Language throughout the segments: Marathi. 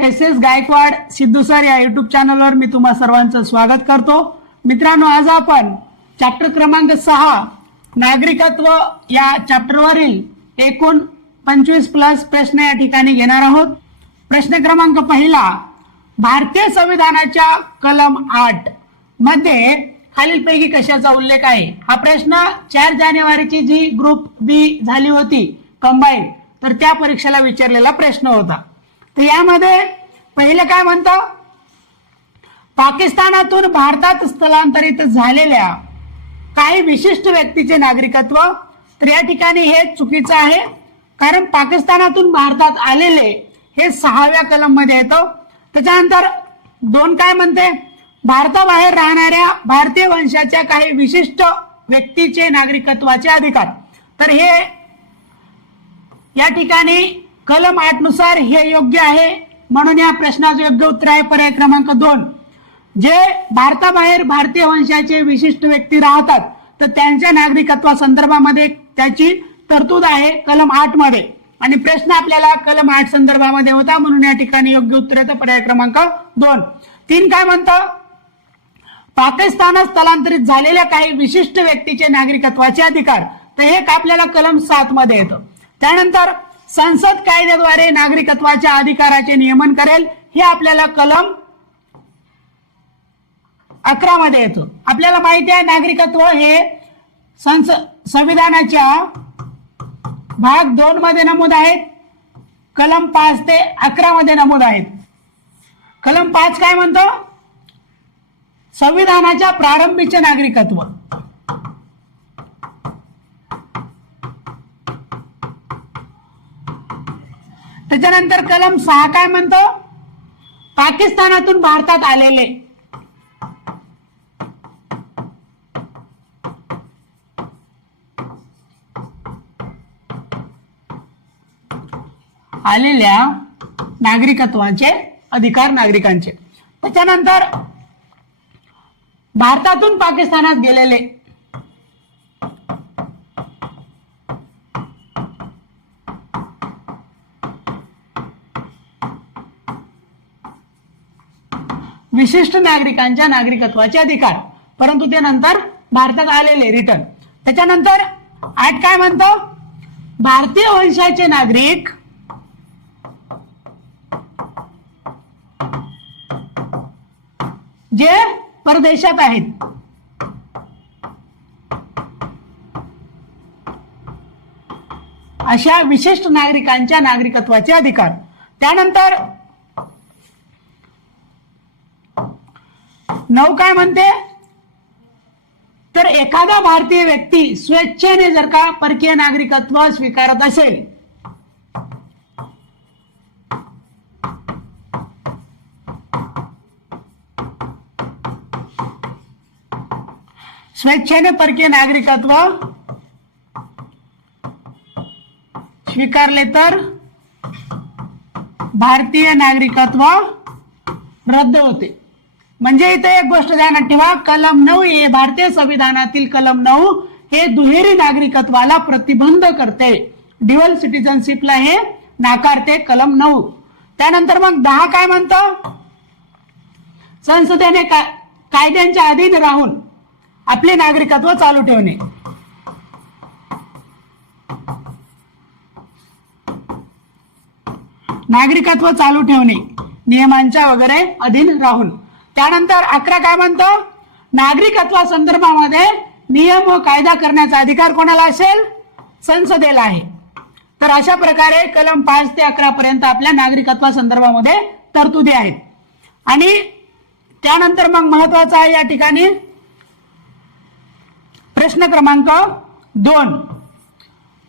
S S Gaikwad Sidhu sir या युट्यूब चॅनलवर मी तुम्हा सर्वांचं स्वागत करतो। मित्रांनो, आज आपण चॅप्टर क्रमांक 6 नागरिकत्व या चॅप्टरवरील एकूण 25 प्लस प्रश्न या ठिकाणी घेणार आहोत। प्रश्न क्रमांक पहिला, भारतीय संविधानाच्या कलम 8 मध्ये खालीलपैकी कशाचा उल्लेख आहे? हा प्रश्न 4 जानेवारीची जी ग्रुप बी झाली होती कंबाईन, तर त्या परीक्षेला विचारलेला प्रश्न होता। तर यामध्ये पहिले काय म्हणतं, पाकिस्तानातून भारतात स्थलांतरित झालेल्या काही विशिष्ट व्यक्तीचे नागरिकत्व। तर या ठिकाणी हे चुकीचं आहे, कारण पाकिस्तानातून भारतात आलेले हे 6व्या कलम मध्ये येतं। त्याच्यानंतर 2 काय म्हणते, भारताबाहेर राहणाऱ्या भारतीय वंशाच्या काही विशिष्ट व्यक्तीचे नागरिकत्वाचे अधिकार। तर हे या ठिकाणी कलम 8 नुसार हे योग्य आहे, म्हणून या प्रश्नाचं योग्य उत्तर आहे पर्याय क्रमांक 2। जे भारताबाहेर भारतीय वंशाचे विशिष्ट व्यक्ती राहतात तर त्यांच्या नागरिकत्वा संदर्भामध्ये त्याची तरतूद आहे कलम 8 मध्ये, आणि प्रश्न आपल्याला कलम 8 संदर्भामध्ये होता, म्हणून या ठिकाणी योग्य उत्तर येतं पर्याय क्रमांक 2। 3 काय म्हणतं, पाकिस्तानात स्थलांतरित झालेल्या काही विशिष्ट व्यक्तीचे नागरिकत्वाचे अधिकार। तर हे आपल्याला कलम 7 मध्ये येतं। त्यानंतर संसद कायद्याद्वारे नागरिकत्वाच्या अधिकाराचे नियमन करेल, हे आपल्याला कलम 11 मध्ये येतं। आपल्याला माहिती आहे नागरिकत्व हे संविधानाच्या भाग 2 मध्ये नमूद आहेत, कलम 5 ते 11 मध्ये नमूद आहेत। कलम 5 काय म्हणतो, संविधानाच्या प्रारंभीचे नागरिकत्व। त्याच्यानंतर कलम 6 काय म्हणतो, पाकिस्तानातून भारतात आलेले। आलेल्या नागरिकत्वाचे अधिकार नागरिकांचे। त्याच्यानंतर भारतातून पाकिस्तानात गेलेले, विशिष्ट नागरिकांच्या नागरिकत्वाचे अधिकार, परंतु ते नंतर भारतात आलेले रिटर्न। त्याच्यानंतर 8 काय म्हणतो, भारतीय वंशाचे नागरिक जे परदेशात आहेत, अशा विशिष्ट नागरिकांच्या नागरिकत्वाचे अधिकार। त्यानंतर 9 काय म्हणते, तर एखादा भारतीय व्यक्ती स्वेच्छेने जर का परकीय नागरिकत्व स्वीकारत असेल, स्वेच्छेने परकीय नागरिकत्व स्वीकारले तर भारतीय नागरिकत्व रद्द होते। म्हणजे इथे एक गोष्ट ध्यानात ठेवा, कलम 9 हे भारतीय संविधानातील कलम 9 हे दुहेरी नागरिकत्वाला प्रतिबंध करते, ड्युअल सिटिझनशिपला हे नाकारते कलम 9। त्यानंतर मग 10 काय म्हणतं, संसदेने कायद्यांच्या अधीन राहून आपले नागरिकत्व चालू ठेवणे। नागरिकत्व चालू ठेवणे नियमांच्या वगैरे अधीन राहून। त्यानंतर 11 काय म्हणतं, नागरिकत्वा संदर्भामध्ये नियम व कायदा करण्याचा अधिकार कोणाला असेल, संसदेला आहे। तर अशा प्रकारे कलम 5 ते 11 पर्यंत आपल्या नागरिकत्वा संदर्भामध्ये तरतुदी आहेत। आणि त्यानंतर मग महत्वाचा आहे या ठिकाणी प्रश्न क्रमांक 2,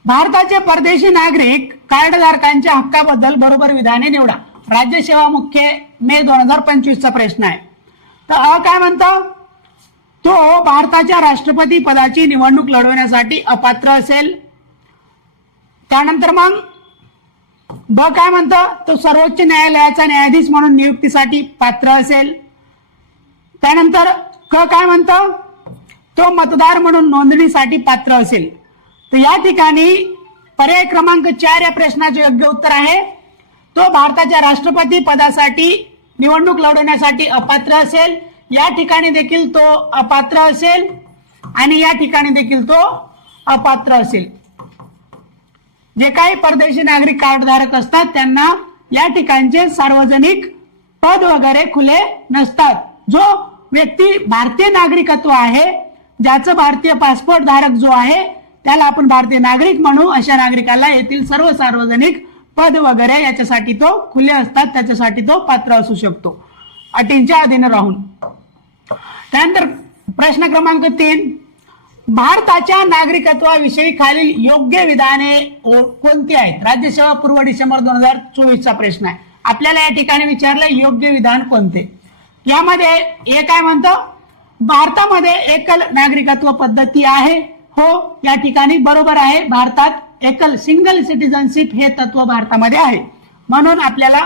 भारताचे परदेशी नागरिक कार्डधारकांच्या हक्काबद्दल बरोबर विधाने निवडा। राज्य सेवा मुख्य मे 2025 चा प्रश्न आहे। तर काय म्हणतं, तो भारताच्या राष्ट्रपती पदाची निवडणूक लढवण्यासाठी अपात्र असेल। त्यानंतर मग ब काय म्हणतं, तो सर्वोच्च न्यायालयाचा न्यायाधीश म्हणून नियुक्तीसाठी पात्र असेल। त्यानंतर क काय म्हणतं, तो मतदार म्हणून नोंदणीसाठी पात्र असेल। तर या ठिकाणी पर्याय क्रमांक 4 या प्रश्नाचे योग्य उत्तर आहे। तो भारताच्या राष्ट्रपती पदासाठी निवडणूक लढवण्यासाठी अपात्र असेल, या ठिकाणी देखील तो अपात्र असेल आणि या ठिकाणी देखील तो अपात्र असेल. जे काही परदेशी नागरिक कार्डधारक असतात त्यांना या ठिकाणचे सार्वजनिक पद वगैरे खुले नसतात. जो व्यक्ती भारतीय नागरिकत्व आहे, ज्याचं भारतीय पासपोर्ट धारक जो आहे त्याला आपण भारतीय नागरिक म्हणू. अशा नागरिकाला येथील सर्व सार्वजनिक पद वगैरे याच्यासाठी तो खुले असतात, त्याच्यासाठी तो पात्र असू शकतो अटींच्या अधीन राहून. त्यानंतर प्रश्न क्रमांक 3, भारताच्या नागरिकत्वाविषयी खालील योग्य विधाने कोणती आहेत? राज्यसेवा पूर्व डिसेंबर 2024 चा प्रश्न आहे. आपल्याला या ठिकाणी विचारलं योग्य विधान कोणते. यामध्ये हे काय म्हणतं, भारतामध्ये एकल नागरिकत्व पद्धती आहे. हो, या ठिकाणी बरोबर आहे. भारतात एकल सिंगल सिटीजनशिप हे तत्व भारतामध्ये आहे, म्हणून आपल्याला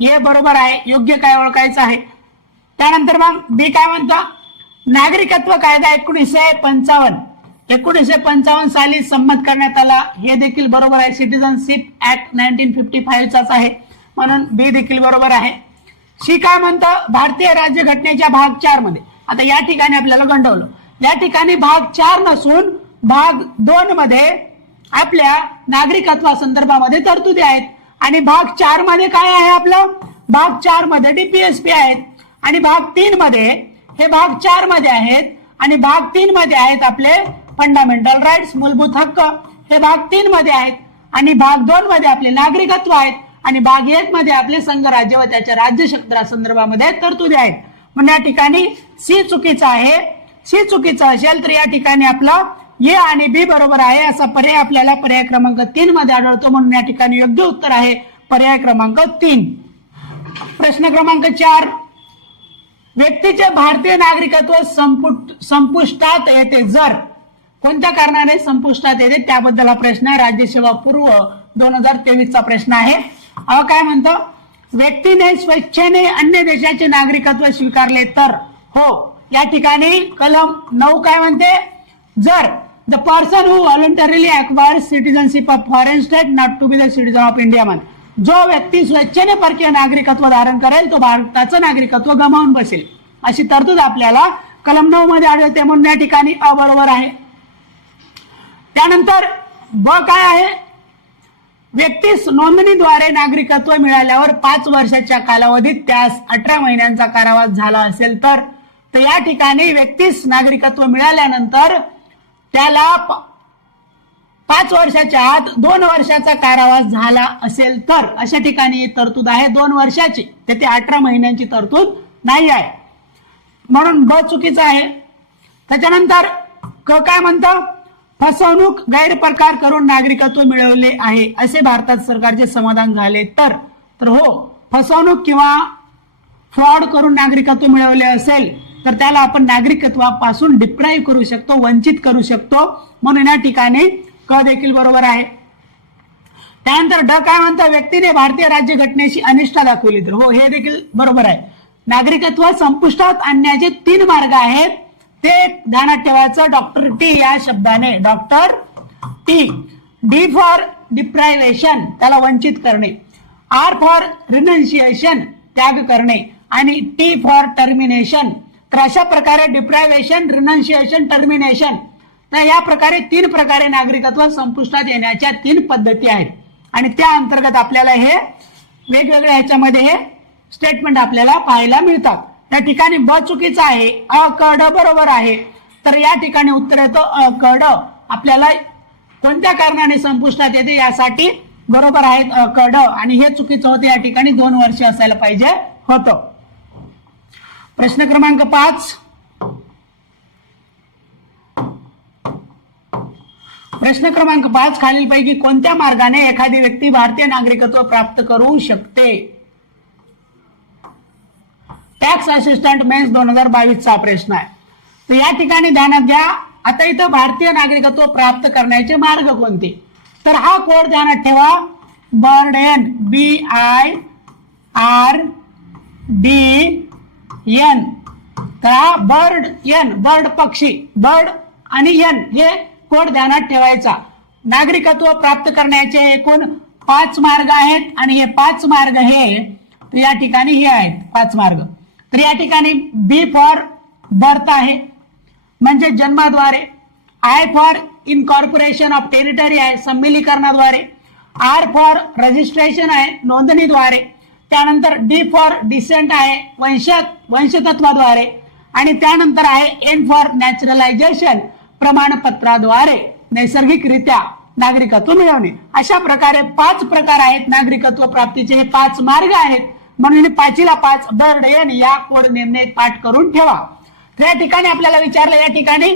हे बरोबर आहे. योग्य काय ओळखायचं आहे. त्यानंतर मग बी काय म्हणतं, नागरिकत्व कायदा 1955 साली संमत करण्यात आला. हे देखील बरोबर आहे. सिटीजनशिप ऍक्ट 1955 चाच आहे, म्हणून बी देखील बरोबर आहे. शी काय म्हणतं, भारतीय राज्यघटनेच्या भाग 4 मध्ये, आता या ठिकाणी आपल्याला गंडवलं, या ठिकाणी भाग 4 नसून भाग 2 मध्ये आपल्या नागरिकत्वा संदर्भामध्ये तरतुदी आहेत. आणि भाग 4 मध्ये काय आहे आपलं, भाग 4 मध्ये डीपीएसपी आहेत. आणि भाग 3 मध्ये, हे भाग 4 मध्ये आहेत आणि भाग 3 मध्ये आहेत आपले फंडामेंटल राईट्स, मूलभूत हक्क, हे भाग 3 मध्ये आहेत. आणि भाग 2 मध्ये आपले नागरिकत्व आहेत आणि भाग 1 मध्ये आपले संघराज्य व त्याच्या राज्य संदर्भामध्ये तरतुदी आहेत. म्हणून या ठिकाणी सी चुकीचा आहे. सी चुकीचा असेल तर या ठिकाणी आपला ए आणि बी बरोबर आहे असा पर्याय आपल्याला पर्याय क्रमांक 3 मध्ये आढळतो. म्हणून या ठिकाणी योग्य उत्तर आहे पर्याय क्रमांक 3. प्रश्न क्रमांक 4, व्यक्तीचे भारतीय नागरिकत्व संपुष्टात येते जर, कोणत्या कारणाने संपुष्टात येते त्याबद्दल हा प्रश्न आहे. राज्यसेवा पूर्व 2023 चा प्रश्न आहे. काय म्हणतं, व्यक्तीने स्वेच्छेने अन्य देशाचे नागरिकत्व स्वीकारले तर. हो, या ठिकाणी कलम 9 काय म्हणते, जर the person who voluntarily acquires citizenship of foreign state not to be the citizen of India मध्ये, जो व्यक्ती स्वेच्छेने परकीय नागरिकत्व धारण करेल तो भारताचं नागरिकत्व गमावून बसेल, अशी तरतूद आपल्याला कलम 9 मध्ये आढळते. म्हणून या ठिकाणी अबरोबर आहे. त्यानंतर ब काय आहे, व्यक्तीस नोंदणीद्वारे नागरिकत्व मिळाल्यावर 5 वर्षाच्या कालावधीत त्यास 18 महिन्यांचा कारावास झाला असेल तर. या ठिकाणी व्यक्तीस नागरिकत्व मिळाल्यानंतर त्याला 5 वर्षाच्या आत 2 वर्षाचा कारावास झाला असेल तर, अशा ठिकाणी तरतूद आहे 2 वर्षाची, तेथे 18 महिन्यांची तरतूद नाही आहे. म्हणून ब चुकीचा आहे. त्याच्यानंतर क काय म्हणतं, फसवणूक गैरप्रकार करून नागरिकत्व मिळवले आहे असे भारतात सरकारचे समाधान झाले तर. हो, फसवणूक किंवा फ्रॉड करून नागरिकत्व मिळवले असेल तर त्याला आपण नागरिकत्वापासून डिप्राईव्ह करू शकतो, वंचित करू शकतो. म्हणून या ठिकाणी क देखील बरोबर आहे. त्यानंतर ड काय म्हणतं, व्यक्तीने भारतीय राज्यघटनेशी अनिष्ठा दाखवली तर. हो, हे देखील बरोबर आहे. नागरिकत्व संपुष्टात आणण्याचे 3 मार्ग आहेत, ते ध्यानात ठेवायचं. डॉक्टर टी या शब्दाने, डॉक्टर टी. डी फॉर डिप्रायव्हेशन, त्याला वंचित करणे. आर फॉर रिनन्शिएशन, त्याग करणे. आणि टी फॉर टर्मिनेशन. तर अशा प्रकारे डिप्रायव्हेशन, रिनन्शिएशन, टर्मिनेशन, तर या प्रकारे 3 प्रकारे नागरिकत्व संपुष्टात येण्याच्या 3 पद्धती आहेत. आणि त्या अंतर्गत आपल्याला हे वेगवेगळ्या ह्याच्यामध्ये हे स्टेटमेंट आपल्याला पाहायला मिळतात. त्या ठिकाणी ब चुकीचा आहे, अ क ड बरोबर आहे. तर या ठिकाणी उत्तर येतं अ क ड. आपल्याला कोणत्या कारणाने संपुष्टात येते यासाठी बरोबर आहेत अ क ड, आणि हे चुकीचं होतं. या ठिकाणी 2 वर्ष असायला पाहिजे होतं. प्रश्न क्रमांक 5, प्रश्न क्रमांक 5, खालीलपैकी कोणत्या मार्गाने एखादी व्यक्ती भारतीय नागरिकत्व प्राप्त करू शकते? टॅक्स असिस्टंट मेन्स 2022 चा प्रश्न आहे. तर या ठिकाणी ध्यानात घ्या, आता इथं भारतीय नागरिकत्व प्राप्त करण्याचे मार्ग कोणते, तर हा कोड ध्यानात ठेवा. Bird BIRDN. तर हा बर्ड एन, बर्ड पक्षी, बर्ड आणि एन हे कोड ध्यानात ठेवायचा. नागरिकत्व प्राप्त करण्याचे एकूण 5 मार्ग आहेत आणि हे 5 मार्ग हे तर या ठिकाणी हे आहेत 5 मार्ग. तर या ठिकाणी बी फॉर बर्थ आहे म्हणजे जन्माद्वारे, I for incorporation of territory आहे संमिलीकरणाद्वारे, आर फॉर रजिस्ट्रेशन आहे नोंदणीद्वारे, त्यानंतर डी फॉर डिसेंट आहे वंशतत्वाद्वारे आणि त्यानंतर आहे एन फॉर नॅचरलायझेशन प्रमाणपत्राद्वारे नैसर्गिकरित्या नागरिकत्व मिळवणे. अशा प्रकारे 5 प्रकार आहेत नागरिकत्व प्राप्तीचे, हे 5 मार्ग आहेत. म्हणून 5ला 5 बर्ड एन या कोड नेमणे पाठ करून ठेवा. तर या ठिकाणी आपल्याला विचारलं, या ठिकाणी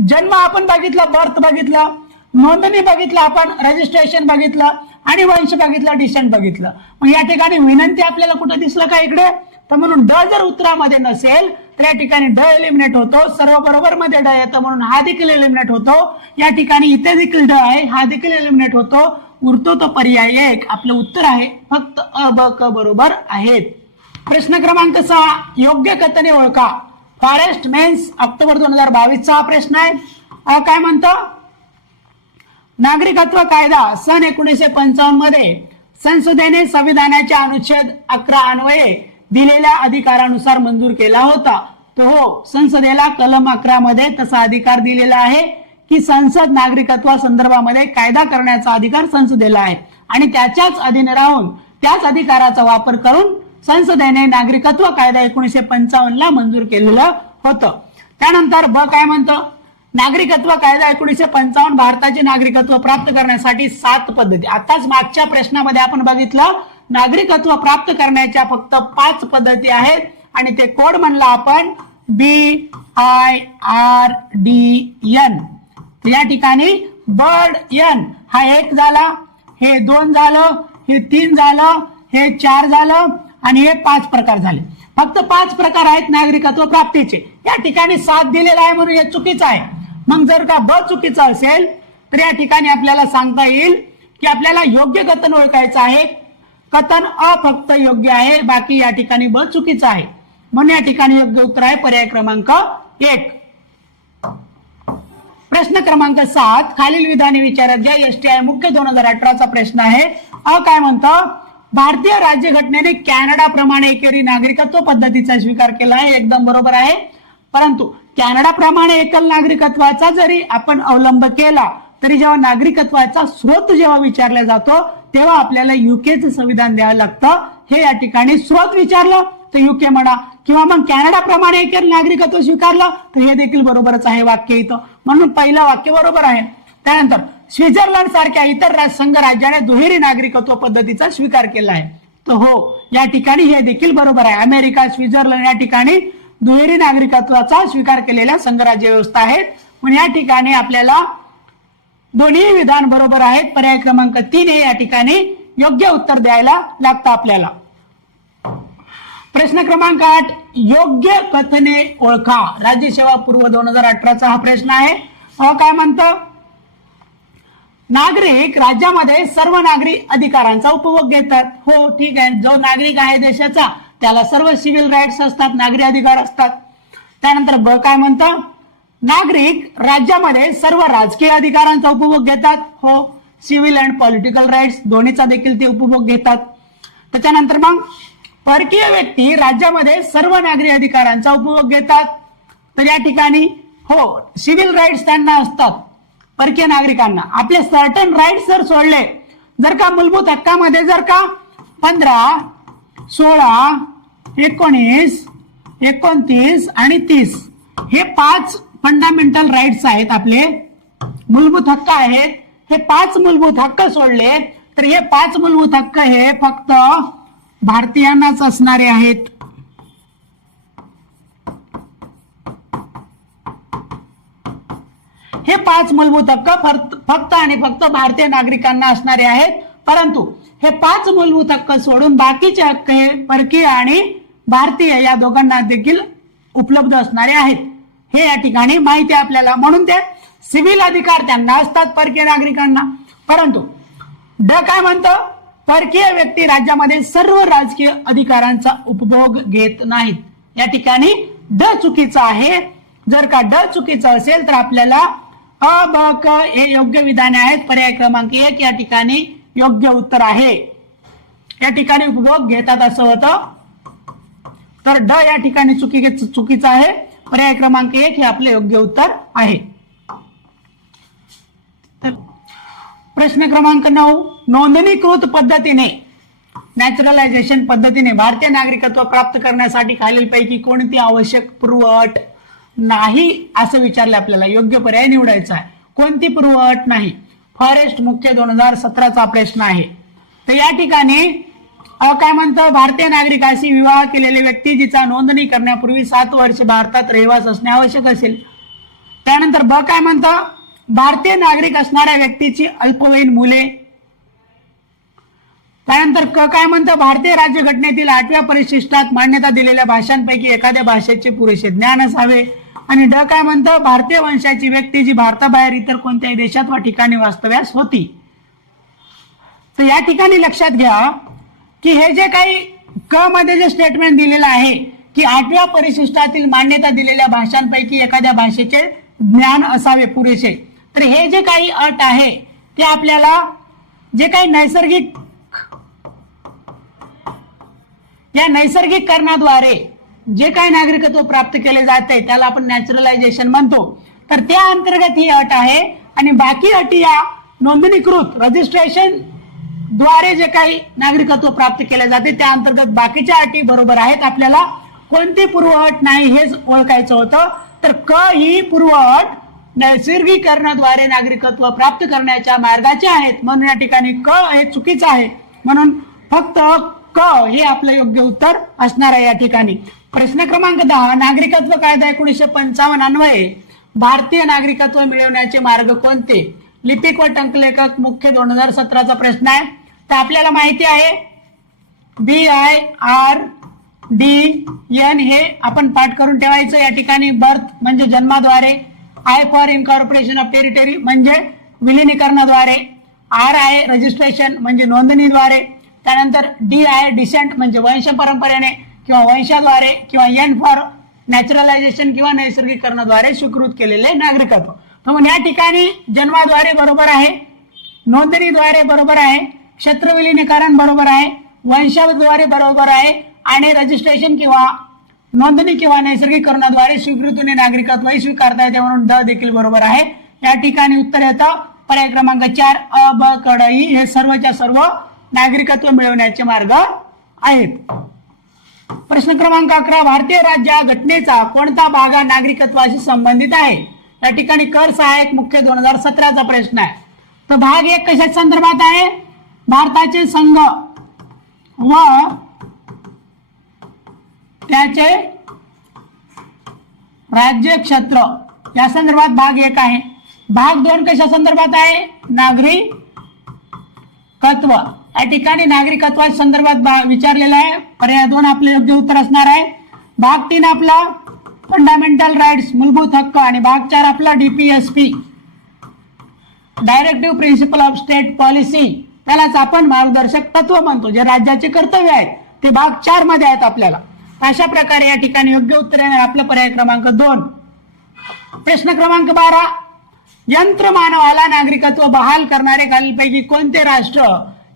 जन्म आपण बघितलं, बर्थ बघितलं, नोंदणी बघितलं, आपण रजिस्ट्रेशन बघितलं आणि वंश बघितलं, डिसेंट बघितलं. मग या ठिकाणी विनंती आपल्याला कुठं दिसलं का इकडे? तर म्हणून ड जर उत्तरामध्ये नसेल तर या ठिकाणी ड एलिमिनेट होतो, सर्व बरोबर मध्ये ड येतं म्हणून हा देखील एलिमिनेट होतो. या ठिकाणी इथे देखील ड आहे, हा देखील एलिमिनेट होतो. उरतो तो पर्याय 1. आपलं उत्तर आहे फक्त अ ब क बरोबर आहेत. प्रश्न क्रमांक 6 योग्य कथने ओळखा. फॉरेस्ट मेन्स ऑक्टोबर 2022 चा प्रश्न आहे. काय म्हणतो? नागरिकत्व कायदा सन 1955 मध्ये संसदेने संविधानाच्या अनुच्छेद 11 अन्वये दिलेल्या अधिकारानुसार मंजूर केला होता. तो हो, संसदेला कलम 11 मध्ये तसा अधिकार दिलेला आहे की संसद नागरिकत्वा संदर्भामध्ये कायदा करण्याचा अधिकार संसदेला आहे आणि त्याच्याच अधीन राहून त्याच अधिकाराचा वापर करून संसदेने नागरिकत्व कायदा 1955 ला मंजूर केलेलं होतं. त्यानंतर ब काय म्हणतं? नागरिकत्व कायदा 1955 भारताचे नागरिकत्व प्राप्त करण्यासाठी 7 पद्धती. आताच मागच्या प्रश्नामध्ये आपण बघितलं नागरिकत्व प्राप्त करण्याच्या फक्त 5 पद्धती आहेत आणि ते कोड म्हणला आपण BIRDN. या ठिकाणी बर्ड एन हा 1 झाला, हे 2 झालं, हे 3 झालं, हे 4 झालं आणि हे 5 प्रकार झाले. फक्त 5 प्रकार आहेत नागरिकत्व प्राप्तीचे. या ठिकाणी 7 दिलेला आहे म्हणून हे चुकीचं आहे. मग जर का ब चुकीचं असेल तर या ठिकाणी आपल्याला सांगता येईल की आपल्याला योग्य कथन ओळखायचं आहे. कथन अ फक्त योग्य आहे, बाकी या ठिकाणी ब चुकीचं आहे. म्हणून या ठिकाणी योग्य उत्तर आहे पर्याय क्रमांक 1. प्रश्न क्रमांक 7 खालील विधाने विचारत घ्या. STI मुख्य 2018 चा प्रश्न आहे. अ काय म्हणतं? भारतीय राज्यघटनेने कॅनडा प्रमाणे एकेरी नागरिकत्व पद्धतीचा स्वीकार केला आहे. एकदम बरोबर आहे. परंतु कॅनडा प्रमाणे एकल नागरिकत्वाचा जरी आपण अवलंब केला तरी जेव्हा नागरिकत्वाचा स्रोत जेव्हा विचारला जातो तेव्हा आपल्याला युकेचं संविधान द्यावं लागतं. हे या ठिकाणी स्रोत विचारलं तर युके म्हणा किंवा मग कॅनडा प्रमाणे एकल नागरिकत्व स्वीकारलं तर हे देखील बरोबरच आहे वाक्य इथं. म्हणून पहिलं वाक्य बरोबर आहे. त्यानंतर स्वित्झर्लंड सारख्या इतर संघ राज्याने दुहेरी नागरिकत्व पद्धतीचा स्वीकार केला आहे. तर हो, या ठिकाणी हे देखील बरोबर आहे. अमेरिका, स्वित्झर्लंड या ठिकाणी दुहेरी नागरिकत्वाचा स्वीकार केलेल्या संघराज्य व्यवस्था आहेत. पण या ठिकाणी आपल्याला दोन्ही विधान बरोबर आहेत. पर्याय क्रमांक 3 हे या ठिकाणी योग्य उत्तर द्यायला लागतं आपल्याला. प्रश्न क्रमांक 8 योग्य कथने ओळखा. राज्यसेवा पूर्व 2018 हा प्रश्न आहे. काय म्हणतं? नागरिक राज्यामध्ये सर्व नागरी अधिकारांचा उपभोग घेतात. हो ठीक आहे, जो नागरिक आहे देशाचा त्याला सर्व सिव्हिल राईट्स असतात, नागरी अधिकार असतात. त्यानंतर ब काय म्हणतं? नागरिक राज्यामध्ये सर्व राजकीय अधिकारांचा उपभोग घेतात. हो, सिव्हिल अँड पॉलिटिकल राईट्स दोन्हीचा देखील ते उपभोग घेतात. त्याच्यानंतर मग परकीय व्यक्ती राज्यामध्ये सर्व नागरी अधिकारांचा उपभोग घेतात. तर या ठिकाणी हो, सिव्हिल राईट्स त्यांना असतात परकीय नागरिकांना. आपले सर्टन राईट्स जर सोडले, जर का मूलभूत हक्कामध्ये जर का 15, 16, 19, 29 आणि 30 हे 5 फंडामेंटल राईट्स आहेत, आपले मूलभूत हक्क आहेत. हे 5 मूलभूत हक्क सोडले तर हे 5 मूलभूत हक्क हे फक्त भारतीयांनाच असणारे आहेत. हे 5 मूलभूत हक्क फक्त आणि फक्त भारतीय नागरिकांना असणारे आहेत. परंतु हे 5 मूलभूत हक्क सोडून बाकीचे हक्क हे परकीय आणि भारतीय या दोघांना देखील उपलब्ध असणारे आहेत. हे या ठिकाणी माहिती आहे आपल्याला. म्हणून ते सिव्हिल अधिकार त्यांना असतात परकीय नागरिकांना. परंतु ड काय म्हणतं? परकीय व्यक्ती राज्यामध्ये सर्व राजकीय अधिकारांचा उपभोग घेत नाहीत. या ठिकाणी ड चुकीचा आहे. जर का ड चुकीचं असेल तर आपल्याला अ ब क हे योग्य विधाने आहेत. पर्याय क्रमांक 1 या ठिकाणी योग्य उत्तर आहे. या ठिकाणी उपभोग घेतात असं होतं. तर ड या ठिकाणी चुकीचं आहे. पर्याय क्रमांक 1 हे आपले योग्य उत्तर आहे. तर प्रश्न क्रमांक 9, नोंदणीकृत पद्धतीने नॅचरलायझेशन पद्धतीने भारतीय नागरिकत्व प्राप्त करण्यासाठी खालीलपैकी कोणती आवश्यक पूर्वअट नाही असं विचारलं आपल्याला. योग्य पर्याय निवडायचा आहे. कोणती पूर्वअट नाही? फॉरेस्ट मुख्य 2017चा प्रश्न आहे. तर या ठिकाणी काय म्हणतं, भारतीय नागरिकाशी विवाह केलेली व्यक्ती जिचा नोंदणी करण्यापूर्वी 7 वर्ष भारतात रहिवास असणे आवश्यक असेल. त्यानंतर ब काय म्हणतं, भारतीय नागरिक असणाऱ्या व्यक्तीची अल्पवयीन मुले. त्यानंतर क काय म्हणतं, भारतीय राज्यघटनेतील 8व्या परिशिष्टात मान्यता दिलेल्या भाषांपैकी एखाद्या भाषेचे पुरेसे ज्ञान असावे. आणि ड काय म्हणतं, भारतीय वंशाची व्यक्ती जी भारताबाहेर इतर कोणत्याही देशात वा ठिकाणी वास्तव्यास होती. तर या ठिकाणी लक्षात घ्या की हे जे काही क मध्ये जे स्टेटमेंट दिलेलं आहे की 8व्या परिशिष्टातील मान्यता दिलेल्या भाषांपैकी एखाद्या भाषेचे ज्ञान असावे पुरेसे, तर हे जे काही अट आहे ते आपल्याला जे काही नैसर्गिकरणाद्वारे जे काही नागरिकत्व प्राप्त केले जाते त्याला आपण नॅचरलायझेशन म्हणतो. तर त्या अंतर्गत ही अट आहे. आणि बाकी अटी या नोंदणीकृत रजिस्ट्रेशन द्वारे जे काही नागरिकत्व प्राप्त केले जाते त्या अंतर्गत बाकीच्या अटी बरोबर आहेत. आपल्याला कोणती पूर्वअट नाही हेच ओळखायचं होतं. तर क ही पूर्वअट नैसर्गिकरणाद्वारे नागरिकत्व प्राप्त करण्याच्या मार्गाचे आहेत, म्हणून या ठिकाणी क हे चुकीचं आहे. म्हणून फक्त क हे आपलं योग्य उत्तर असणार आहे या ठिकाणी. प्रश्न क्रमांक 10, नागरिकत्व कायदा 1955 अन्वये भारतीय नागरिकत्व मिळवण्याचे मार्ग कोणते? लिपिक व टंकलेखक मुख्य 2017चा प्रश्न आहे. तर आपल्याला माहिती आहे BIRDN हे आपण पाठ करून ठेवायचं. या ठिकाणी बर्थ म्हणजे जन्माद्वारे, I for incorporation of territory म्हणजे विलिनीकरणाद्वारे, आर आहे रजिस्ट्रेशन म्हणजे नोंदणीद्वारे, त्यानंतर डी आहे डिसेंट म्हणजे वंश परंपरेने किंवा वंशाद्वारे, किंवा एन फॉर नॅचरलायझेशन किंवा नैसर्गिकरणाद्वारे स्वीकृत केलेले नागरिकत्व. म्हणून या ठिकाणी जन्माद्वारे बरोबर आहे, नोंदणीद्वारे बरोबर आहे, क्षेत्र विलिनीकरण बरोबर आहे, वंशाद्वारे बरोबर आहे, आणि रजिस्ट्रेशन किंवा नोंदणी किंवा नैसर्गिकरणाद्वारे स्वीकृतीने नागरिकत्वही स्वीकारता येते, म्हणून ड देखील बरोबर आहे. या ठिकाणी उत्तर येतं पर्याय क्रमांक 4 अ ब क ड ई हे सर्वच्या सर्व नागरिकत्व मिळवण्याचे मार्ग आहेत. प्रश्न क्रमांक 11, भारतीय राज्य घटनेचा कोणता भाग हा नागरिकत्वाशी संबंधित आहे? या ठिकाणी कर सहाय्यक मुख्य 2017चा प्रश्न आहे. तर भाग 1 कशा संदर्भात आहे? भारताचे संघ व त्याचे राज्य क्षेत्र या संदर्भात भाग 1 आहे. भाग 2 कशा संदर्भात आहे? नागरिकत्व. या ठिकाणी नागरिकत्वा संदर्भात विचारलेला आहे. पर्याय 2 आपले योग्य उत्तर असणार आहे. भाग 3 आपला फंडामेंटल राईट्स मूलभूत हक्क, आणि भाग 4 आपला DPSP directive principle of state policy, त्यालाच आपण मार्गदर्शक तत्व म्हणतो. जे राज्याचे कर्तव्य आहेत ते भाग 4 मध्ये आहेत आपल्याला. अशा प्रकारे या ठिकाणी योग्य उत्तर येणार आपलं पर्याय क्रमांक 2. प्रश्न क्रमांक 12, यंत्रमानवाला नागरिकत्व बहाल करणारे खालीलपैकी कोणते राष्ट्र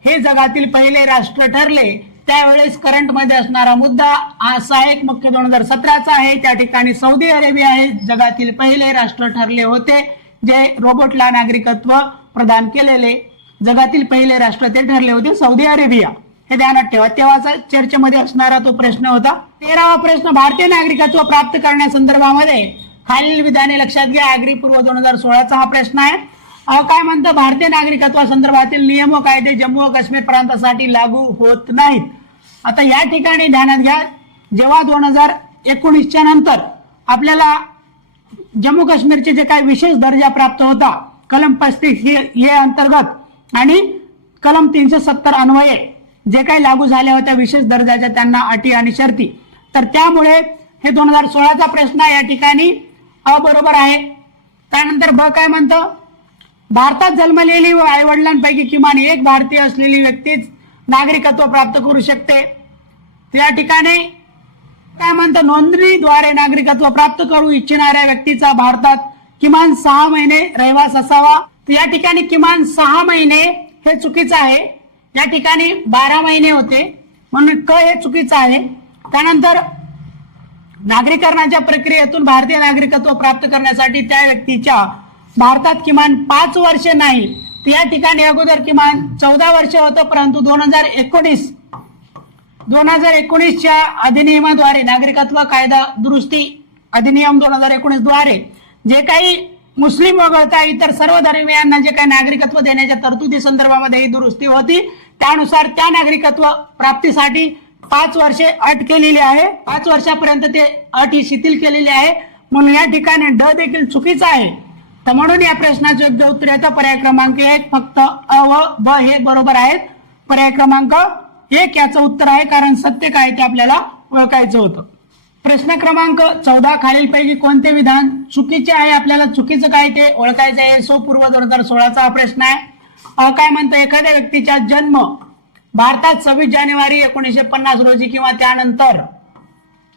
हे जगातील पहिले राष्ट्र ठरले? त्यावेळेस करंट मध्ये असणारा मुद्दा सहाय्यक मुख्य 2017चा आहे. त्या ठिकाणी सौदी अरेबिया हे जगातील पहिले राष्ट्र ठरले होते जे रोबोटला नागरिकत्व प्रदान केलेले. जगातील पहिले राष्ट्र ते ठरले होते सौदी अरेबिया, हे ध्यानात ठेवा. तेव्हाचा चर्चेमध्ये असणारा तो प्रश्न होता. 13वा प्रश्न, भारतीय नागरिकत्व प्राप्त करण्यासंदर्भामध्ये खालील विधाने लक्षात घ्या. अग्रिपूर्व 2016चा हा प्रश्न आहे. काय म्हणतं, भारतीय नागरिकत्वासंदर्भातील नियम व कायदे जम्मू व काश्मीर प्रांतासाठी लागू होत नाहीत. आता या ठिकाणी ध्यानात घ्या, जेव्हा 2019च्या नंतर आपल्याला जम्मू काश्मीरचे जे काही विशेष दर्जा प्राप्त होता कलम 35 हे अंतर्गत आणि कलम 370 अन्वये जे काही लागू झाल्या होत्या विशेष दर्जाच्या त्यांना अटी आणि शर्ती, तर त्यामुळे हे 2016चा प्रश्न या ठिकाणी बरोबर आहे. त्यानंतर ब काय म्हणतं, भारतात जन्मलेली व आई वडिलांपैकी किमान एक भारतीय असलेली व्यक्तीच नागरिकत्व प्राप्त करू शकते. या ठिकाणी काय म्हणतं, नोंदणीद्वारे नागरिकत्व प्राप्त करू इच्छिणाऱ्या व्यक्तीचा भारतात किमान 6 महिने रहिवास असावा. या ठिकाणी किमान 6 महिने हे चुकीचं आहे. या ठिकाणी 12 महिने होते म्हणून क हे चुकीचं आहे. त्यानंतर नागरीकरणाच्या प्रक्रियेतून भारतीय नागरिकत्व प्राप्त करण्यासाठी त्या व्यक्तीच्या भारतात किमान 5 वर्ष नाही, तर या ठिकाणी अगोदर किमान 14 वर्ष होतं, परंतु 2019च्या अधिनियमाद्वारे नागरिकत्व कायदा दुरुस्ती अधिनियम 2019 द्वारे जे काही मुस्लिम वगळता इतर सर्व धर्मियांना जे काही नागरिकत्व देण्याच्या तरतुदी संदर्भामध्ये ही दुरुस्ती होती, त्यानुसार त्या नागरिकत्व प्राप्तीसाठी 5 वर्षे अट केलेली आहे. 5 वर्षापर्यंत ते अट ही शिथिल केलेली आहे. म्हणून या ठिकाणी ड देखील चुकीचा आहे. तर म्हणून या प्रश्नाचे योग्य उत्तर येतं पर्याय क्रमांक 1. फक्त अ व ब हे बरोबर आहेत. पर्याय क्रमांक 1 याचं उत्तर आहे, कारण सत्य काय ते आपल्याला ओळखायचं होतं. प्रश्न क्रमांक 14. खालीलपैकी कोणते विधान चुकीचे आहे? आपल्याला चुकीचं काय ते ओळखायचं आहे. सो पूर्व 2016चा हा प्रश्न आहे. काय म्हणतो, एखाद्या व्यक्तीचा जन्म भारतात 26 जानेवारी 1950 रोजी किंवा त्यानंतर,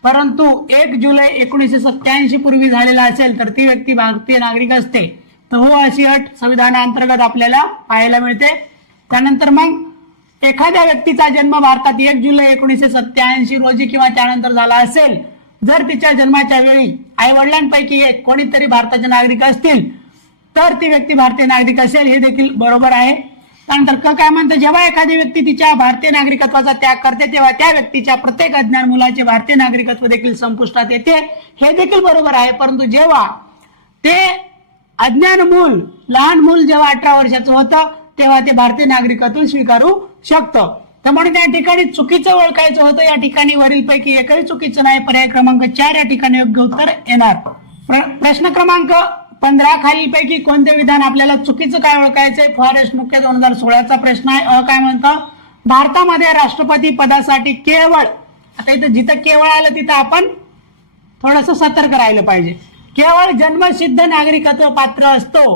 परंतु 1 जुलै 1987 पूर्वी झालेला असेल तर ती व्यक्ती भारतीय नागरिक असते. तर हो अशी अट संविधानाअंतर्गत आपल्याला पाहायला मिळते. त्यानंतर मग एखाद्या व्यक्तीचा जन्म भारतात 1 जुलै 1987 रोजी किंवा त्यानंतर झाला असेल, जर तिच्या जन्माच्या वेळी आई वडिलांपैकी एक कोणीतरी भारताचे नागरिक असतील तर ती व्यक्ती भारतीय नागरिक असेल, हे देखील बरोबर आहे. त्यानंतर काय म्हणतं, जेव्हा एखादी व्यक्ती तिच्या भारतीय नागरिकत्वाचा त्याग करते तेव्हा त्या व्यक्तीच्या प्रत्येक अज्ञान मुलाचे भारतीय नागरिकत्व देखील संपुष्टात येते, हे देखील बरोबर आहे. परंतु जेव्हा ते अज्ञान मूल, लहान मूल जेव्हा 18 वर्षाचं होतं तेव्हा ते भारतीय नागरिकत्व स्वीकारू शकतं. तर म्हणून या ठिकाणी चुकीचं ओळखायचं होतं. या ठिकाणी वरीलपैकी एकही चुकीचं नाही. पर्याय क्रमांक 4 या ठिकाणी योग्य उत्तर येणार. प्रश्न क्रमांक 15. खालीलपैकी कोणते विधान आपल्याला चुकीचं काय ओळखायचंय? फॉरेस्ट मुख्य 2016चा प्रश्न आहे. काय म्हणतं, भारतामध्ये राष्ट्रपती पदासाठी केवळ, आता इथं जिथं केवळ आलं तिथं आपण थोडंसं सतर्क राहिलं पाहिजे. केवळ जन्मसिद्ध नागरिकत्व पात्र असतो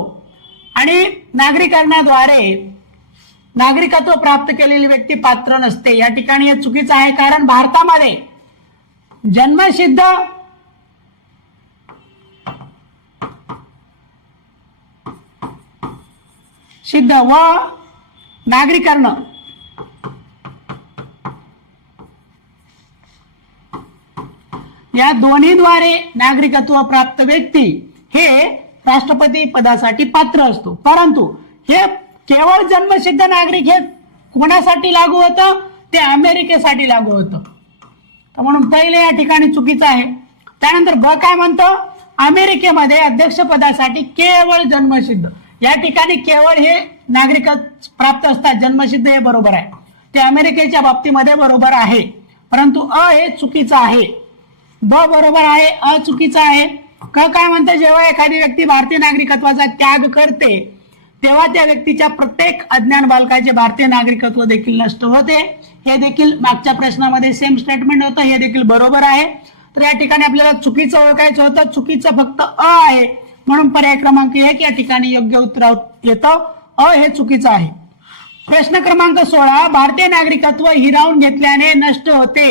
आणि नागरीकरणाद्वारे नागरिकत्व प्राप्त केलेली व्यक्ती पात्र नसते. या ठिकाणी हे चुकीचं आहे, कारण भारतामध्ये जन्मसिद्ध व नागरीकरण या दोन्हीद्वारे नागरिकत्व प्राप्त व्यक्ती हे राष्ट्रपती पदासाठी पात्र असतो. परंतु हे केवळ जन्मसिद्ध नागरिक हे कोणासाठी लागू होतं? ते अमेरिकेसाठी लागू होतं. तर म्हणून पहिले या ठिकाणी चुकीचं आहे. त्यानंतर ब काय म्हणतं, अमेरिकेमध्ये अध्यक्षपदासाठी केवळ जन्मसिद्ध, या ठिकाणी केवळ हे नागरिकत्व प्राप्त असतात, जन्मसिद्ध हे बरोबर आहे. ते अमेरिकेच्या बाबतीमध्ये बरोबर आहे. परंतु अ हे चुकीचं आहे. ब बरोबर आहे, अ चुकीचं आहे. काय म्हणतं, जेव्हा एखादी व्यक्ती भारतीय नागरिकत्वाचा त्याग करते तेव्हा त्या व्यक्तीच्या प्रत्येक अज्ञान बालकाचे भारतीय नागरिकत्व देखील नष्ट होते. हे देखील मागच्या प्रश्नामध्ये सेम स्टेटमेंट होतं, हे देखील बरोबर आहे. तर या ठिकाणी आपल्याला चुकीचं ओळखायचं होतं. चुकीचं फक्त अ आहे. म्हणून पर्याय क्रमांक 1 या ठिकाणी योग्य उत्तर येतं. अ हे चुकीचं आहे. प्रश्न क्रमांक 16. भारतीय नागरिकत्व हिरावून घेतल्याने नष्ट होते,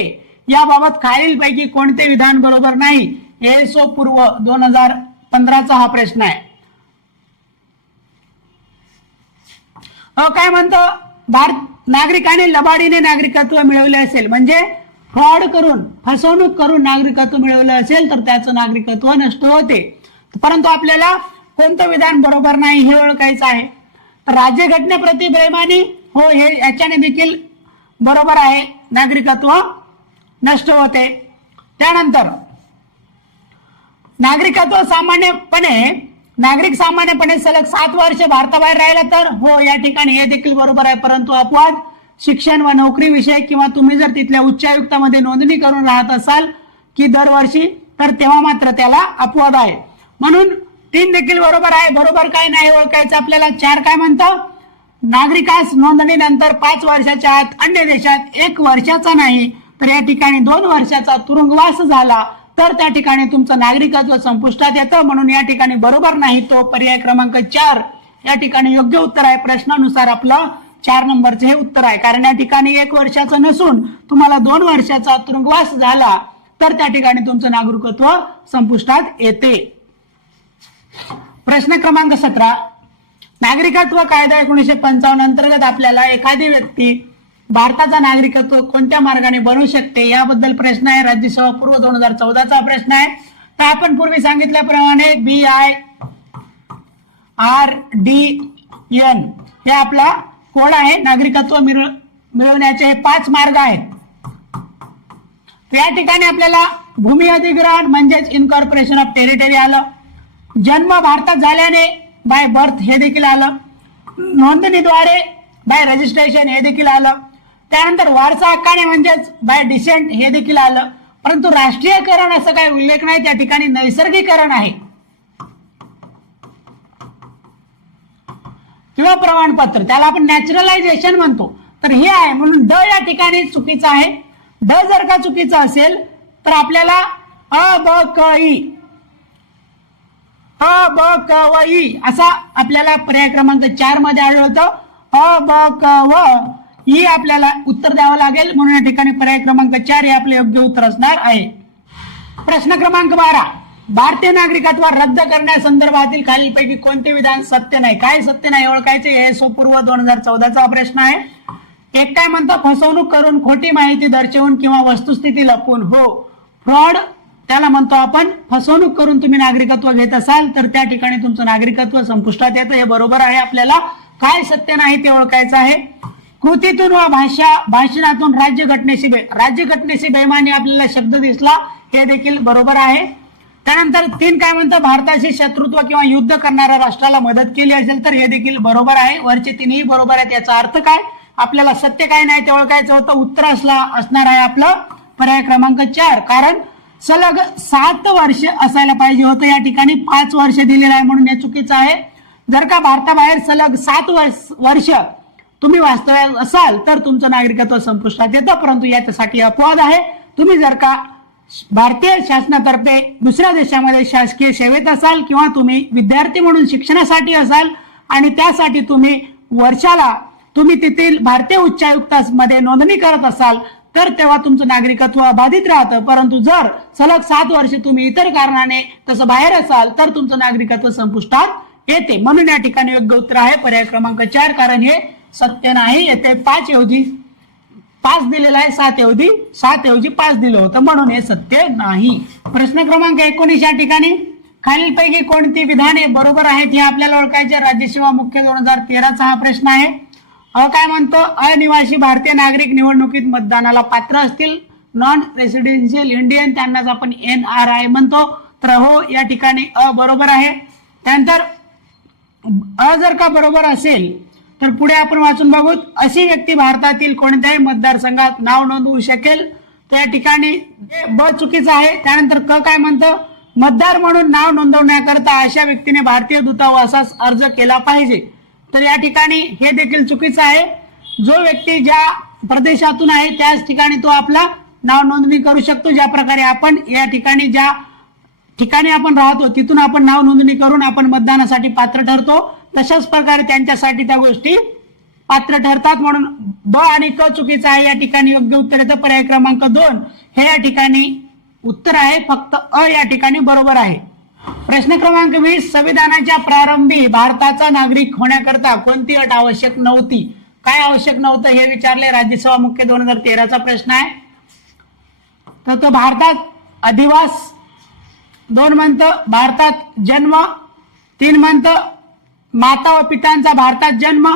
याबाबत खालीलपैकी कोणते विधान बरोबर नाही? एसओ पूर्व 2015चा हा प्रश्न आहे. काय म्हणतं, नागरिकाने लबाडीने नागरिकत्व मिळवले असेल, म्हणजे फ्रॉड करून, फसवणूक करून नागरिकत्व मिळवलं असेल तर त्याचं नागरिकत्व नष्ट होते. परंतु आपल्याला कोणतं विधान बरोबर नाही हे ओळखायचं आहे. तर राज्यघटनेप्रती बेईमानी, हो हे याच्याने देखील बरोबर आहे, नागरिकत्व नष्ट होते. त्यानंतर नागरिक सामान्यपणे सलग 7 वर्ष भारताबाहेर राहिला तर, हो या ठिकाणी हे देखील बरोबर आहे. परंतु अपवाद शिक्षण व नोकरी विषय किंवा तुम्ही जर तिथल्या उच्चायुक्तामध्ये नोंदणी करून राहत असाल की दरवर्षी, तर तेव्हा मात्र त्याला अपवाद आहे. म्हणून 3 देखील बरोबर आहे. बरोबर काय नाही ओळखायचं आपल्याला. 4 काय म्हणतं, नागरिकास नोंदणीनंतर 5 वर्षाच्या आत अन्य देशात 1 वर्षाचा नाही तर या ठिकाणी 2 वर्षाचा तुरुंगवास झाला तर त्या ठिकाणी तुमचं नागरिकत्व संपुष्टात येतं. म्हणून या ठिकाणी बरोबर नाही, तो पर्याय क्रमांक 4 या ठिकाणी योग्य उत्तर आहे. प्रश्नानुसार आपलं 4 नंबरचे हे उत्तर आहे. कारण या ठिकाणी 1 वर्षाचं नसून तुम्हाला 2 वर्षाचा तुरुंगवास झाला तर त्या ठिकाणी तुमचं नागरिकत्व संपुष्टात येते. प्रश्न क्रमांक 17. नागरिकत्व कायदा 1955 अंतर्गत आपल्याला एखादी व्यक्ती भारताचा नागरिकत्व कोणत्या मार्गाने बनवू शकते याबद्दल प्रश्न आहे. राज्यसेवा पूर्व 2014चा प्रश्न आहे. तर आपण पूर्वी सांगितल्याप्रमाणे BIRDN हे आपला कोड आहे. नागरिकत्व मिळवण्याचे हे 5 मार्ग आहेत. या ठिकाणी आपल्याला भूमी अधिग्रहण म्हणजेच इनकॉर्पोरेशन ऑफ टेरिटरी आलं. जन्म भारतात झाल्याने बाय बर्थ हे देखील आलं. नोंदणीद्वारे बाय रजिस्ट्रेशन हे देखील आलं. त्यानंतर वारसा हक्काने म्हणजेच बाय डिसेंट हे देखील आलं. परंतु राष्ट्रीयकरण असं काही उल्लेख नाही. त्या ठिकाणी नैसर्गिकरण आहे किंवा प्रमाणपत्र, त्याला आपण नॅचरलायझेशन म्हणतो. तर हे आहे म्हणून ड या ठिकाणी चुकीचं आहे. ड जर का चुकीचं असेल तर आपल्याला अ ब क इ असा आपल्याला पर्याय क्रमांक 4 मध्ये आढळतं. अ ब क व ई आपल्याला उत्तर द्यावं लागेल. म्हणून या ठिकाणी पर्याय क्रमांक 4 हे आपले योग्य उत्तर असणार आहे. प्रश्न क्रमांक 12, भारतीय नागरिकत्व रद्द करण्यासंदर्भातील खालीलपैकी कोणते विधान सत्य नाही? काय सत्य नाही ओळखायचे. हे पूर्व 2014चा प्रश्न आहे. एक काय म्हणतं, फसवणूक करून खोटी माहिती दर्शवून किंवा वस्तुस्थिती लपवून. हो, फ्रॉड त्याला म्हणतो आपण. फसवणूक करून तुम्ही नागरिकत्व घेत असाल तर त्या ठिकाणी तुमचं नागरिकत्व संपुष्टात येतं. हे बरोबर आहे. आपल्याला काय सत्य नाही ते ओळखायचं आहे. कृतीतून व भाषणातून राज्यघटनेशी बेमानी आपल्याला शब्द दिसला, हे देखील बरोबर आहे. त्यानंतर 3 काय म्हणतं, भारताशी शत्रुत्व किंवा युद्ध करणाऱ्या राष्ट्राला मदत केली असेल तर हे देखील बरोबर आहे. वरचे 3ही बरोबर आहेत. याचा अर्थ काय, आपल्याला सत्य काय नाही ते ओळखायचं होतं. उत्तर असणार आहे आपलं पर्याय क्रमांक 4. कारण सलग 7 वर्ष असायला पाहिजे होतं, या ठिकाणी 5 वर्ष दिलेलं आहे म्हणून हे चुकीचं आहे. जर का भारताबाहेर सलग 7 वर्ष तुम्ही वास्तव्यात असाल तर तुमचं नागरिकत्व संपुष्टात येतं. परंतु याच्यासाठी अपवाद आहे. तुम्ही जर का भारतीय शासनातर्फे दुसऱ्या देशामध्ये शासकीय सेवेत असाल किंवा तुम्ही विद्यार्थी म्हणून शिक्षणासाठी असाल आणि त्यासाठी तुम्ही वर्षाला तुम्ही तेथील भारतीय उच्चायुक्तामध्ये नोंदणी करत असाल तर तेव्हा तुमचं नागरिकत्व बाधित राहतं. परंतु जर सलग 7 वर्ष तुम्ही इतर कारणाने तसं बाहेर असाल तर तुमचं नागरिकत्व संपुष्टात येते. म्हणून या ठिकाणी योग्य उत्तर आहे पर्याय क्रमांक 4. कारण हे सत्य नाही. येथे 5 ऐवजी 5 दिलेला आहे, 7 ऐवजी 5 दिलं होतं म्हणून हे सत्य नाही. प्रश्न क्रमांक 19 या ठिकाणी खालीलपैकी कोणती विधाने बरोबर आहेत हे आपल्याला ओळखायचे. राज्यसेवा मुख्य 2013चा हा प्रश्न आहे. काय म्हणतो, अनिवासी भारतीय नागरिक निवडणुकीत मतदानाला पात्र असतील. नॉन रेसिडेन्शियल इंडियन त्यांनाच आपण NRI म्हणतो. तर हो या ठिकाणी बरोबर आहे. त्यानंतर जर का बरोबर असेल तर पुढे आपण वाचून बघू. अशी व्यक्ती भारतातील कोणत्याही मतदारसंघात नाव नोंदवू शकेल. त्या ठिकाणी ब चुकीचं आहे. त्यानंतर क काय म्हणतं, मतदार म्हणून नाव नोंदवण्याकरता अशा व्यक्तीने भारतीय दूतावासास अर्ज केला पाहिजे. तर या ठिकाणी हे देखील चुकीचं आहे. जो व्यक्ती ज्या प्रदेशातून आहे त्याच ठिकाणी तो आपला नाव नोंदणी करू शकतो. ज्या प्रकारे आपण या ठिकाणी ज्या ठिकाणी आपण राहतो तिथून आपण नाव नोंदणी करून आपण मतदानासाठी पात्र ठरतो, तशाच प्रकारे त्यांच्यासाठी त्या गोष्टी पात्र ठरतात. म्हणून ब आणि क चुकीचं आहे. या ठिकाणी योग्य उत्तर येतं पर्याय क्रमांक 2 हे या ठिकाणी उत्तर आहे. फक्त या ठिकाणी बरोबर आहे. प्रश्न क्रमांक 20, संविधानाच्या प्रारंभी भारताचा नागरिक होण्याकरता कोणती अट आवश्यक नव्हती? काय आवश्यक नव्हतं हे विचारले. राज्यसेवा मुख्य 2013चा प्रश्न आहे. तर तो भारतात अधिवास, 2 म्हणतं भारतात जन्म, 3 म्हणतं माता व पितांचा भारतात जन्म,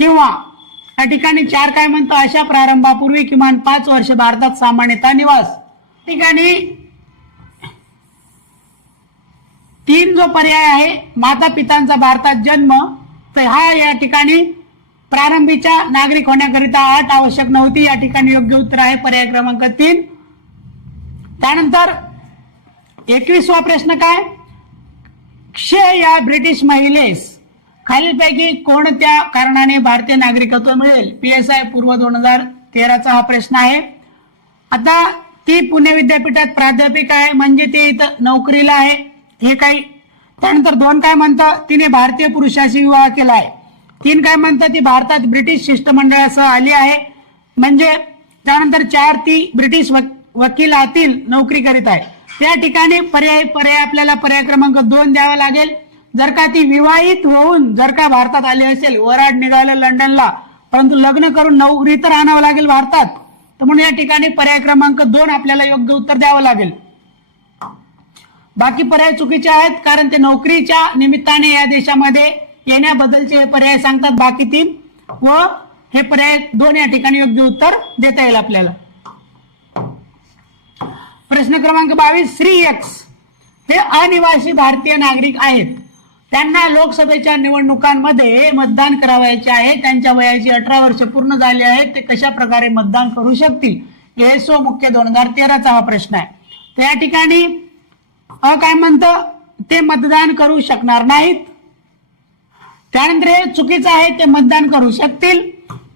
किंवा या ठिकाणी 4 काय म्हणतं अशा प्रारंभापूर्वी किमान 5 वर्ष भारतात सामान्यतः निवास. ठिकाणी 3 जो पर्याय आहे माता पितांचा भारतात जन्म, तर हा या ठिकाणी प्रारंभीच्या नागरिक होण्याकरिता अट आवश्यक नव्हती. या ठिकाणी योग्य उत्तर आहे पर्याय क्रमांक 3. त्यानंतर 21वा प्रश्न काय, क्षय या ब्रिटिश महिलेस खालीलपैकी कोणत्या कारणाने भारतीय नागरिकत्व मिळेल? PSI पूर्व 2013चा हा प्रश्न आहे. आता ती पुणे विद्यापीठात प्राध्यापिका आहे म्हणजे ती इथं नोकरीला आहे हे काही. त्यानंतर 2 काय म्हणतं, तिने भारतीय पुरुषाशी विवाह केला आहे. 3 काय म्हणतं, ती भारतात ब्रिटिश शिष्टमंडळासह आली आहे म्हणजे. त्यानंतर 4 ती ब्रिटिश वकिलातील नोकरी करीत आहे. त्या ठिकाणी पर्याय आपल्याला पर्याय क्रमांक 2 द्यावा लागेल. जर का ती विवाहित होऊन जर का भारतात आली असेल, वराड निघालं लंडनला, परंतु लग्न करून नोकरी तर आणावं लागेल भारतात, तर म्हणून या ठिकाणी पर्याय क्रमांक 2 आपल्याला योग्य उत्तर द्यावं लागेल. बाकी पर्याय चुकीचे आहेत, कारण ते नोकरीच्या निमित्ताने या देशामध्ये येण्याबद्दलचे हे पर्याय सांगतात, बाकी 3 व हे पर्याय 2 या ठिकाणी योग्य उत्तर देता येईल आपल्याला. प्रश्न क्रमांक 22, श्री एक्स हे अनिवासी भारतीय नागरिक आहेत. त्यांना लोकसभेच्या निवडणुकांमध्ये मतदान करावयाचे आहे. त्यांच्या वयाची 18 वर्ष पूर्ण झाली आहेत. ते कशा प्रकारे मतदान करू शकतील? एसओ मुख्य 2013चा हा प्रश्न आहे. तर या ठिकाणी काय म्हणतं, ते मतदान करू शकणार नाहीत. त्यानंतर हे चुकीचं आहे, ते मतदान करू शकतील.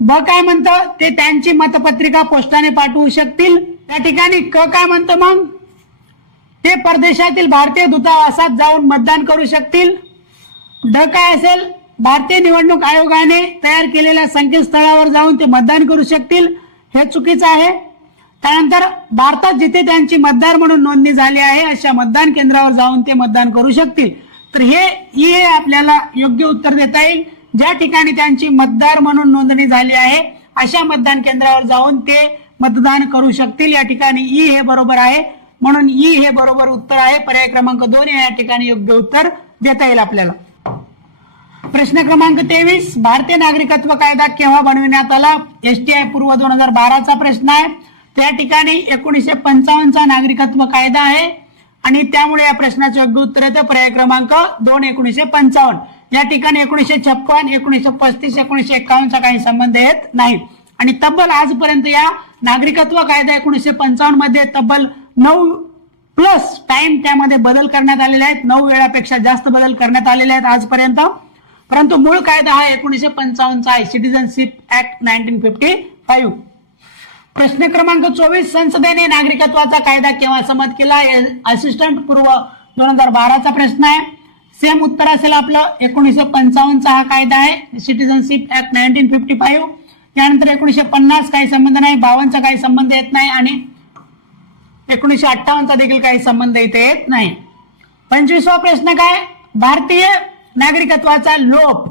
ब काय म्हणतं, ते त्यांची मतपत्रिका पोस्टाने पाठवू शकतील. त्या ठिकाणी क काय म्हणतं, मग ते परदेशातील भारतीय दूतावासात जाऊन मतदान करू शकतील. ड काय असेल, भारतीय निवडणूक आयोगाने तयार केलेल्या संकेतस्थळावर जाऊन ते मतदान करू शकतील. हे चुकीचं आहे. त्यानंतर भारतात जिथे त्यांची मतदार म्हणून नोंदणी झाली आहे अशा मतदान केंद्रावर जाऊन ते मतदान करू शकतील. तर हे आपल्याला योग्य उत्तर देता येईल. ज्या ठिकाणी त्यांची मतदार म्हणून नोंदणी झाली आहे अशा मतदान केंद्रावर जाऊन ते मतदान करू शकतील. या ठिकाणी ई हे बरोबर आहे, म्हणून ई हे बरोबर उत्तर आहे. पर्याय क्रमांक 2 या ठिकाणी योग्य उत्तर देता येईल आपल्याला. प्रश्न क्रमांक 23, भारतीय नागरिकत्व कायदा केव्हा बनविण्यात आला? एसटीआय पूर्व 2012चा प्रश्न आहे. त्या ठिकाणी 1955चा नागरिकत्व कायदा आहे आणि त्यामुळे या प्रश्नाचे योग्य उत्तर येतं पर्याय क्रमांक 2 1955. या ठिकाणी 1956, 1935, 1951चा काही संबंध येत नाही. आणि तब्बल आजपर्यंत या नागरिकत्व कायदा 1955 मध्ये तब्बल 9+ टाइम त्यामध्ये बदल करण्यात आलेले आहेत. 9 वेळापेक्षा जास्त बदल करण्यात आलेले आहेत आजपर्यंत. परंतु मूळ कायदा हा 1955चा आहे, सिटिझनशिप ऍक्ट 1955. प्रश्न क्रमांक 24, संसदेने नागरिकत्वाचा कायदा केव्हा संमत केला? असिस्टंट पूर्व 2012चा प्रश्न आहे. सेम उत्तर असेल आपलं 1955चा हा कायदा आहे, सिटिझनशिप ऍक्ट 1955. त्यानंतर 1950 काही संबंध नाही, 52चा काही संबंध येत नाही आणि 1958चा देखील काही संबंध इथे येत नाही. 25वा प्रश्न काय? भारतीय नागरिकत्वाचा लोप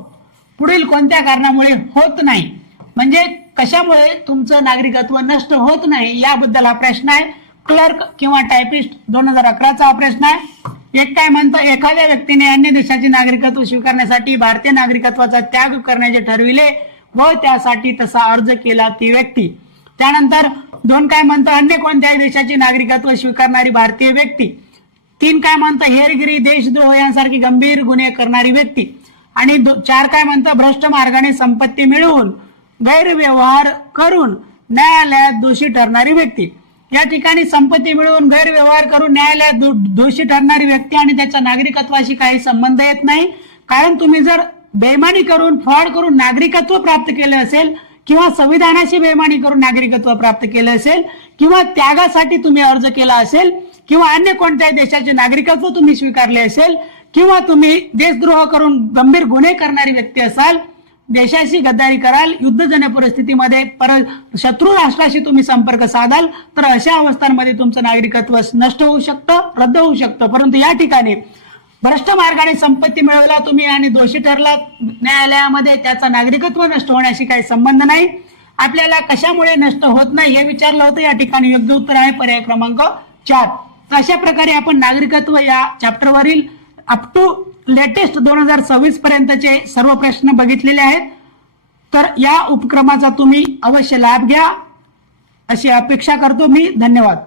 पुढील कोणत्या कारणामुळे होत नाही? म्हणजे कशामुळे तुमचं नागरिकत्व नष्ट होत नाही याबद्दल हा प्रश्न आहे. क्लर्क किंवा टायपिस्ट 2011चा हा प्रश्न आहे. एक काय म्हणतं, एखाद्या व्यक्तीने अन्य देशाचे नागरिकत्व स्वीकारण्यासाठी भारतीय नागरिकत्वाचा त्याग करण्याचे ठरविले व त्यासाठी तसा अर्ज केला ती व्यक्ती. त्यानंतर 2 काय म्हणतं, अन्य कोणत्याही देशाचे नागरिकत्व स्वीकारणारी भारतीय व्यक्ती. 3 काय म्हणतं, हेरगिरी, देशद्रोह यांसारखी गंभीर गुन्हे करणारी व्यक्ती. आणि 4 काय म्हणतं, भ्रष्ट मार्गाने संपत्ती मिळवून गैरव्यवहार करून न्यायालयात दोषी ठरणारी व्यक्ती. या ठिकाणी संपत्ती मिळवून गैरव्यवहार करून न्यायालयात दोषी ठरणारी व्यक्ती आणि त्याच्या नागरिकत्वाशी काही संबंध येत नाही. कारण तुम्ही जर बेईमानी करून, फ्रॉड करून नागरिकत्व प्राप्त केले असेल किंवा संविधानाशी बेईमानी करून नागरिकत्व प्राप्त केले असेल किंवा त्यागासाठी तुम्ही अर्ज केला असेल किंवा अन्य कोणत्याही देशाचे नागरिकत्व तुम्ही स्वीकारले असेल किंवा तुम्ही देशद्रोह करून गंभीर गुन्हे करणारी व्यक्ती असाल, देशाशी गद्दारी कराल, युद्धजन्य परिस्थितीमध्ये शत्रू राष्ट्राशी तुम्ही संपर्क साधाल, तर अशा अवस्थांमध्ये तुमचं नागरिकत्व नष्ट होऊ शकतं, रद्द होऊ शकतं. परंतु या ठिकाणी भ्रष्ट मार्गाने संपत्ती मिळवला तुम्ही आणि दोषी ठरला न्यायालयामध्ये, त्याचा नागरिकत्व नष्ट होण्याशी काही संबंध नाही. आपल्याला कशामुळे नष्ट होत नाही हे विचारलं होतं. या ठिकाणी योग्य उत्तर आहे पर्याय क्रमांक 4. अशा प्रकारे आपण नागरिकत्व या चॅप्टरवरील अप टू लेटेस्ट 2026 पर्यंतचे सर्व प्रश्न बघितलेले आहेत. तर या उपक्रमाचा तुम्ही अवश्य लाभ घ्या अशी अपेक्षा करतो मी. धन्यवाद.